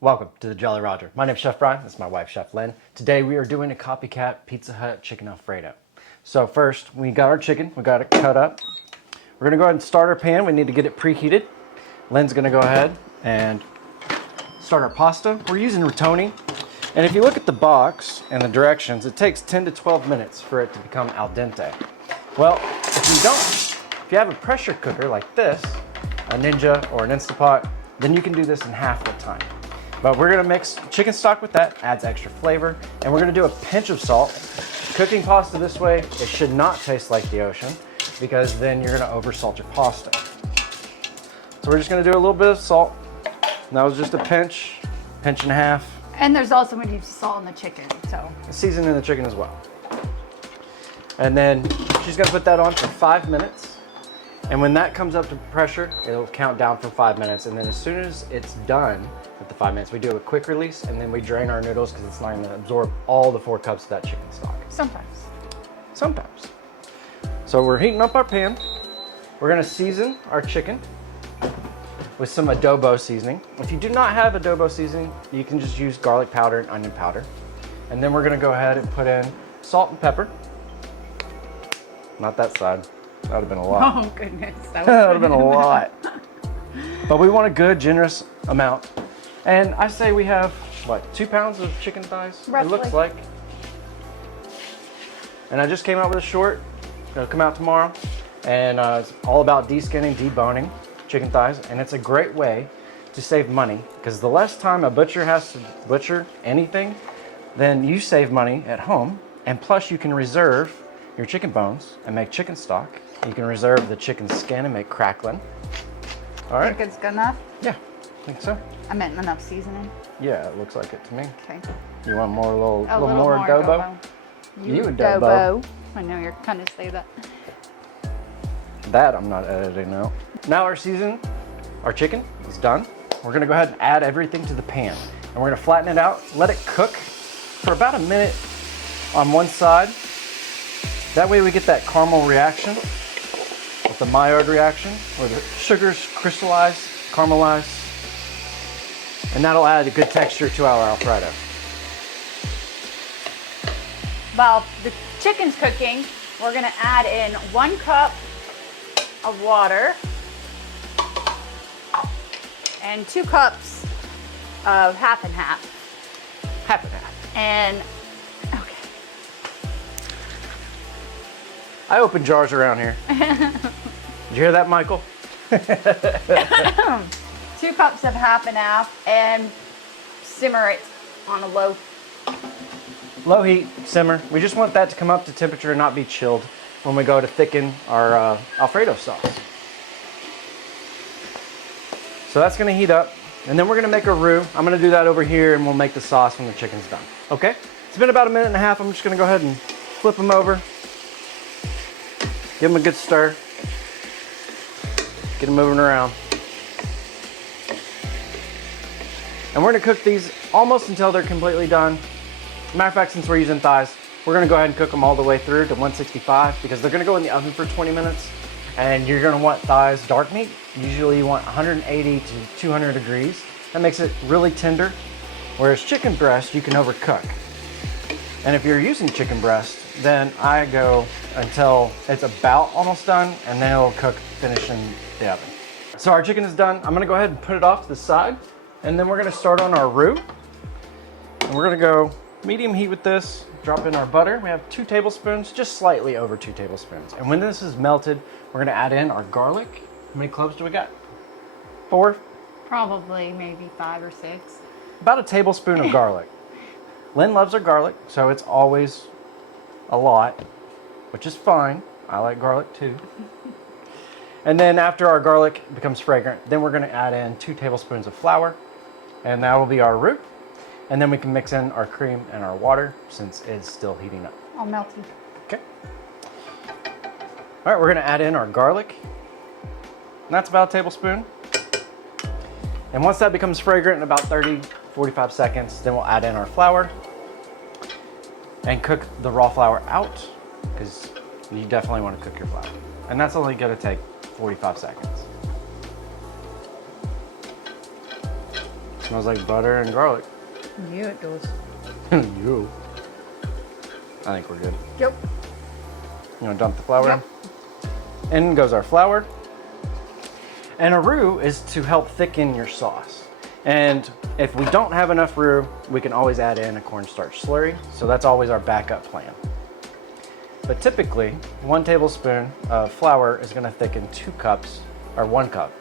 Welcome to the Jolly Roger. My name's Chef Brian, this is my wife, Chef Lynn. Today we are doing a copycat Pizza Hut chicken Alfredo. So first, we got our chicken, we got it cut up. We're gonna go ahead and start our pan. We need to get it preheated. Lynn's gonna go ahead and start our pasta. We're using Rotini. And if you look at the box and the directions, it takes 10 to 12 minutes for it to become al dente. Well, if you have a pressure cooker like this, a Ninja or an Instapot, then you can do this in half the time. But we're gonna mix chicken stock with that, adds extra flavor, and we're gonna do a pinch of salt. Cooking pasta this way, it should not taste like the ocean, because then you're gonna oversalt your pasta. So we're just gonna do a little bit of salt. And that was just a pinch and a half. And there's also when you salt in the chicken, so. Seasoning the chicken as well. And then she's gonna put that on for 5 minutes. And when that comes up to pressure, it'll count down for 5 minutes. And then as soon as it's done with the 5 minutes, we do a quick release and then we drain our noodles because it's not gonna absorb all the 4 cups of that chicken stock. Sometimes. So we're heating up our pan. We're gonna season our chicken with some adobo seasoning. If you do not have adobo seasoning, you can just use garlic powder and onion powder. And then we're gonna go ahead and put in salt and pepper. Not that side. That would have been a lot. Oh goodness, That would have been a lot. But we want a good, generous amount. And I say we have, what, 2 pounds of chicken thighs? Roughly. It looks like. And I just came out with a short. It'll come out tomorrow. And it's all about deskinning, deboning chicken thighs. And it's a great way to save money. Because the less time a butcher has to butcher anything, then you save money at home. And plus you can reserve your chicken bones and make chicken stock. You can reserve the chicken skin and make crackling. All right. Think it's good enough? Yeah, I think so. I meant enough seasoning. Yeah, it looks like it to me. Okay. You want more, A little more adobo? You adobo. I know you're gonna say that. That I'm not editing out. Now our chicken is done. We're gonna go ahead and add everything to the pan. And we're gonna flatten it out, let it cook for about a minute on one side. That way we get that caramel reaction with the Maillard reaction, where the sugars crystallize, caramelize, and that'll add a good texture to our Alfredo. While the chicken's cooking, we're gonna add in 1 cup of water and 2 cups of half and half. Half and half. And, okay. I open jars around here. Did you hear that, Michael? 2 cups of half and half and simmer it on a low. Low heat, simmer. We just want that to come up to temperature and not be chilled when we go to thicken our Alfredo sauce. So that's gonna heat up, and then we're gonna make a roux. I'm gonna do that over here, and we'll make the sauce when the chicken's done. Okay? It's been about a minute and a half. I'm just gonna go ahead and flip them over. Give them a good stir. Get them moving around. And we're gonna cook these almost until they're completely done. Matter of fact, since we're using thighs, we're gonna go ahead and cook them all the way through to 165 because they're gonna go in the oven for 20 minutes. And you're gonna want thighs dark meat. Usually you want 180 to 200 degrees. That makes it really tender. Whereas chicken breast, you can overcook. And if you're using chicken breast, then I go until it's about almost done, and then it'll finish in the oven. So our chicken is done. I'm gonna go ahead and put it off to the side, and then we're gonna start on our roux. And we're gonna go medium heat with this, drop in our butter. We have 2 tablespoons, just slightly over 2 tablespoons. And when this is melted, we're gonna add in our garlic. How many cloves do we got? 4? Probably maybe 5 or 6. About a tablespoon of garlic. Lynn loves her garlic, so it's always a lot, which is fine. I like garlic too. And then after our garlic becomes fragrant, then we're gonna add in 2 tablespoons of flour, and that will be our roux. And then we can mix in our cream and our water since it's still heating up. All melty. Okay. All right, we're gonna add in our garlic. And that's about a tablespoon. And once that becomes fragrant in about 30, 45 seconds, then we'll add in our flour and cook the raw flour out because you definitely want to cook your flour. And that's only gonna take 45 seconds. Smells like butter and garlic. Yeah, it does. You. I think we're good. Yep. You want to dump the flour Yep. in? In goes our flour. And a roux is to help thicken your sauce. And if we don't have enough roux, we can always add in a cornstarch slurry. So that's always our backup plan. But typically, 1 tablespoon of flour is going to thicken 2 cups, or 1 cup.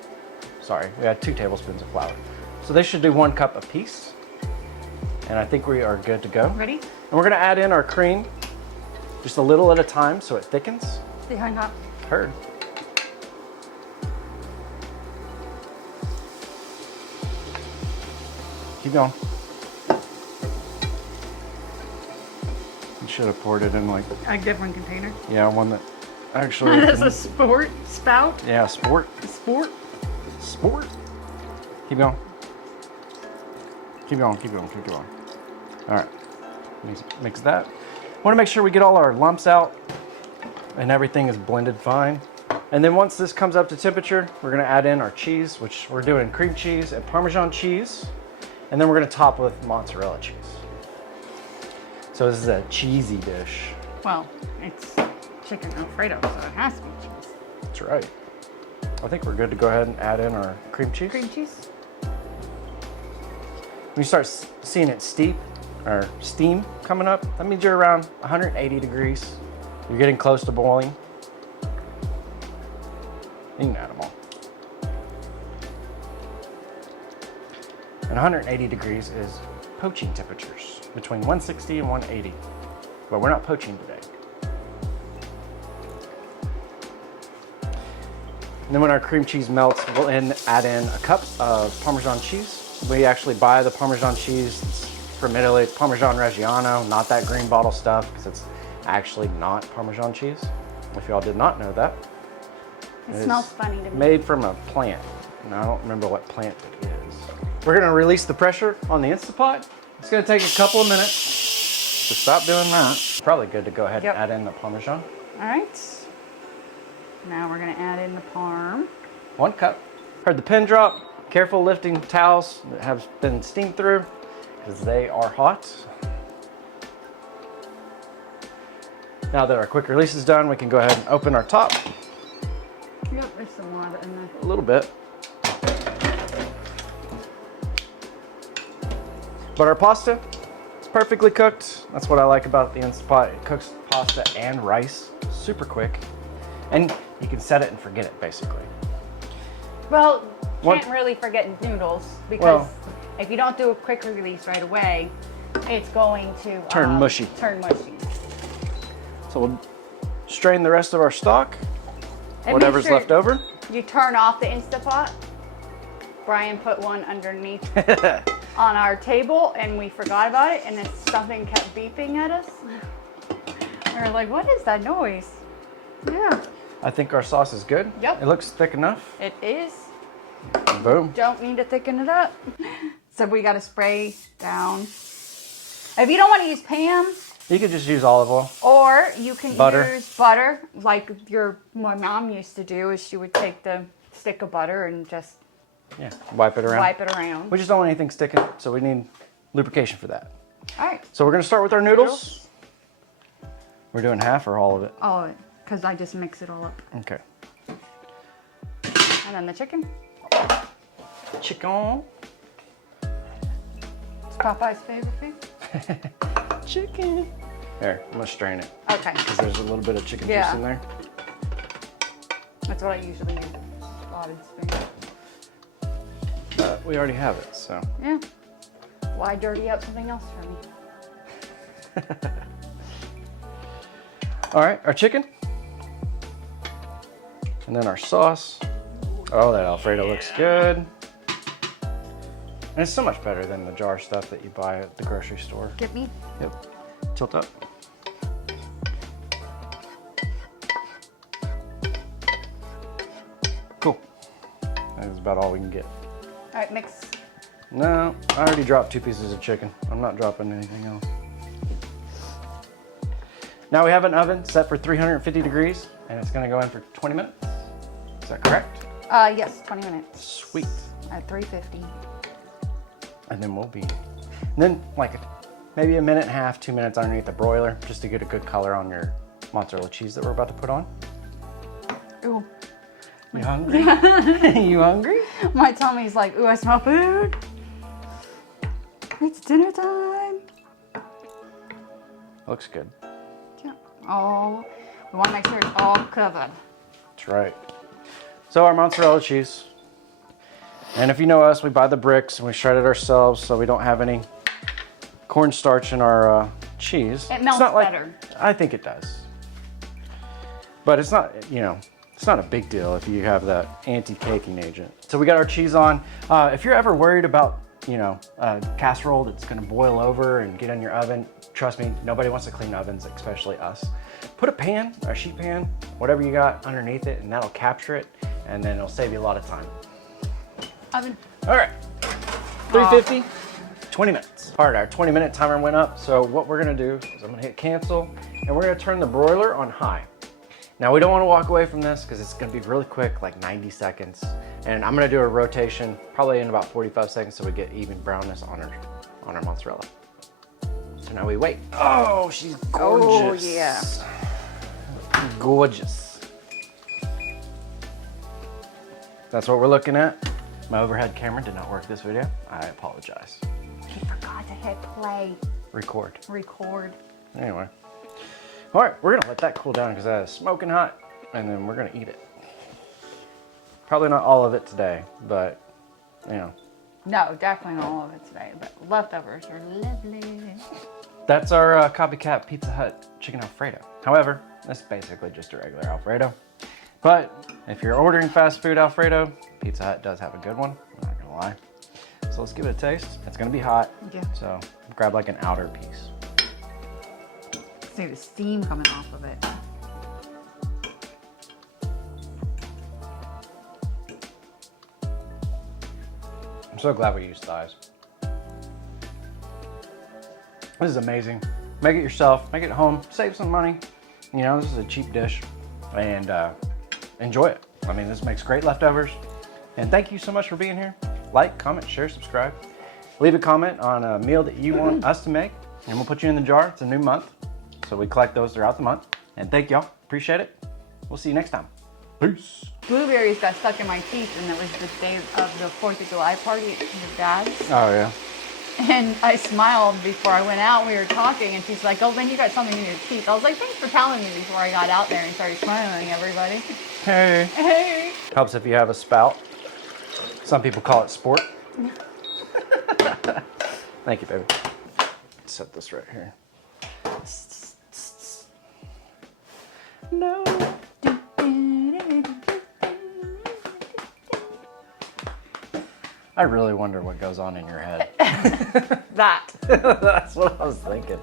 Sorry, we had 2 tablespoons of flour. So they should do 1 cup apiece. And I think we are good to go. Ready? And we're going to add in our cream just a little at a time so it thickens. Stay hung up. Heard. Keep going. You should have poured it in like, A different container. yeah, one that actually. That's a sport spout. Yeah, sport. Sport. Sport. Keep going. Keep going, keep going, keep going. All right, mix that. Want to make sure we get all our lumps out and everything is blended fine. And then once this comes up to temperature, we're gonna add in our cheese, which we're doing cream cheese and Parmesan cheese. And then we're gonna top with mozzarella cheese. So this is a cheesy dish. Well, it's chicken Alfredo, so it has to be cheese. That's right. I think we're good to go ahead and add in our cream cheese. Cream cheese. When you start seeing it steam coming up, that means you're around 180 degrees. You're getting close to boiling. You can add them all. And 180 degrees is poaching temperatures, between 160 and 180. But we're not poaching today. And then when our cream cheese melts, we'll add in a cup of Parmesan cheese. We actually buy the Parmesan cheese. It's from Italy. It's Parmesan Reggiano, not that green bottle stuff, because it's actually not Parmesan cheese. If y'all did not know that. It smells funny to me. Made from a plant, and I don't remember what plant it is. We're gonna release the pressure on the Instapot. It's gonna take a couple of minutes to stop doing that. Probably good to go ahead Yep. and add in the Parmesan. All right. Now we're gonna add in the parm. 1 cup. Heard the pin drop. Careful lifting towels that have been steamed through because they are hot. Now that our quick release is done, we can go ahead and open our top Yep, there's some more of it in there. a little bit. But our pasta is perfectly cooked. That's what I like about the Instapot. It cooks pasta and rice super quick. And you can set it and forget it, basically. Well, What- can't really forget noodles because Well- if you don't do a quick release right away, it's going to Turn mushy. Turn mushy. So we'll strain the rest of our stock, And whatever's make sure left over. You turn off the Instapot. Brian put one underneath on our table and we forgot about it, and then something kept beeping at us. We were like, what is that noise? Yeah, I think our sauce is good. Yep. It looks thick enough. it is. Boom. Don't need to thicken it up. So we got to spray down. If you don't want to use Pam, You could just use olive oil. or you can Butter. use butter, like my mom used to do. Is she would take the stick of butter and just Yeah, wipe it around. wipe it around. We just don't want anything sticking, so we need lubrication for that. All right. So we're gonna start with our noodles. We're doing half or all of it? Oh, because I just mix it all up. Okay. And then the chicken. Chicken. It's Popeye's favorite food. Chicken. Here, I'm gonna strain it Okay. because there's a little bit of chicken Yeah. juice in there. That's what I usually use. Spotted spoon. But we already have it, so. Yeah. Why dirty up something else for me? All right, our chicken. And then our sauce. Oh, that Alfredo looks good. And it's so much better than the jar stuff that you buy at the grocery store. Get me. Yep. Tilt up. Cool. That is about all we can get. All right, mix. No, I already dropped 2 pieces of chicken. I'm not dropping anything else. Now we have an oven set for 350 degrees, and it's gonna go in for 20 minutes. Is that correct? Yes, 20 minutes. Sweet. At 350. And then then like maybe a minute and a half, 2 minutes underneath the broiler, just to get a good color on your mozzarella cheese that we're about to put on. Ooh. You hungry? You hungry? My tummy's like, ooh, I smell food. It's dinner time. Looks good. Yeah. Oh, we want to make sure it's all covered. That's right. So our mozzarella cheese. And if you know us, we buy the bricks and we shred it ourselves so we don't have any cornstarch in our cheese. It melts better. I think it does. But it's not, it's not a big deal if you have that anti-caking agent. So we got our cheese on. If you're ever worried about, a casserole that's gonna boil over and get in your oven, trust me, nobody wants to clean ovens, especially us. Put a pan, a sheet pan, whatever you got underneath it, and that'll capture it, and then it'll save you a lot of time. Oven. All right, 350, 20 minutes. All right, our 20-minute timer went up, so what we're gonna do is I'm gonna hit cancel, and we're gonna turn the broiler on high. Now we don't wanna walk away from this because it's gonna be really quick, like 90 seconds. And I'm gonna do a rotation, probably in about 45 seconds so we get even brownness on our mozzarella. So now we wait. Oh, she's gorgeous. Oh, yeah. Gorgeous. That's what we're looking at. My overhead camera did not work this video. I apologize. He forgot to hit play. Record. Anyway. All right, we're gonna let that cool down because that is smoking hot, and then we're gonna eat it. Probably not all of it today, but No, definitely not all of it today, but leftovers are lovely. that's our copycat Pizza Hut chicken Alfredo. However, it's basically just a regular Alfredo. But if you're ordering fast food Alfredo, Pizza Hut does have a good one, I'm not gonna lie. So let's give it a taste. It's gonna be hot, Yeah. so grab like an outer piece. See the steam coming off of it. I'm so glad we used thighs. This is amazing. Make it yourself, make it at home, save some money. This is a cheap dish, and enjoy it. I mean, this makes great leftovers. And thank you so much for being here. Like, comment, share, subscribe. Leave a comment on a meal that you want us to make, and we'll put you in the jar. It's a new month, so we collect those throughout the month. And thank y'all, appreciate it. We'll see you next time. Peace. Blueberries got stuck in my teeth, and it was the day of the 4th of July party at your dad's. Oh, yeah. And I smiled before I went out. We were talking, and she's like, "Oh, Lynn, you got something in your teeth." I was like, "Thanks for telling me," before I got out there and started smiling at everybody. Hey. Hey. Helps if you have a spout. Some people call it sport. Thank you, baby. Set this right here. No. I really wonder what goes on in your head. That. That's what I was thinking.